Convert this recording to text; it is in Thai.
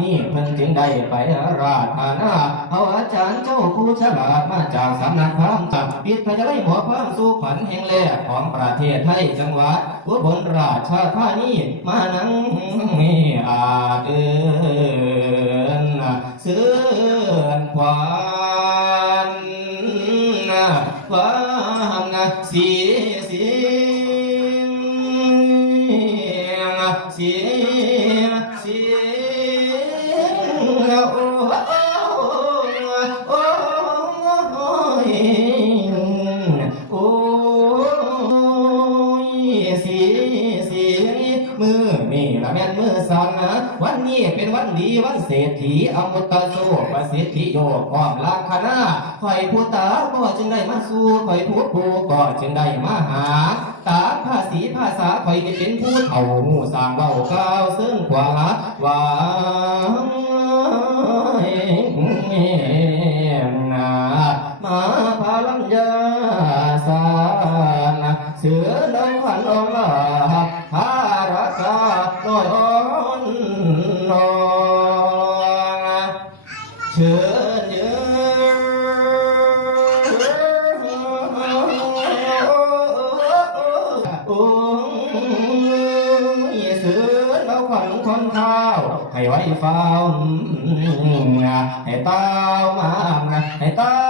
นี้เพิ่นจึงได้ไปราธนาเอาอาจารย์เจ้าผู้ฉลาดมาจากสำนักพราหมณ์จับปิดพยาไลหมอพราหมณ์สู่ขวัญแห่งแรกของประเทศไทยจังหวัดอุบลราชธานีมานั่งอาเดินเสื่อนขวานความเสียเสียงเสียงเสียงโอ้โอ้โอ้ยโอ้ยเสียเสียงมือนี่ละแม่นมือสั่นนะวันนี้เป็นวันดีวันเศรษฐีอมุตตโสประสิทธิโยความลักขณะคอยผู้ตาก็จึงได้มาสู่คอยผู้ผู้ก็จึงได้มาหาตาภาษีภาษาคอยเป็นผู้เฒ่าหูสร้างเบาก้าวซึ่งกว่าว่ามาพาลัญญาสานเสือดำพันอลาภาราคาน้อยอ่อนนองเชิญยืนโอ้ยเสือเราขวัญคนข้าวให้ไว้เฝ้าให้เต้ามาให้เต้า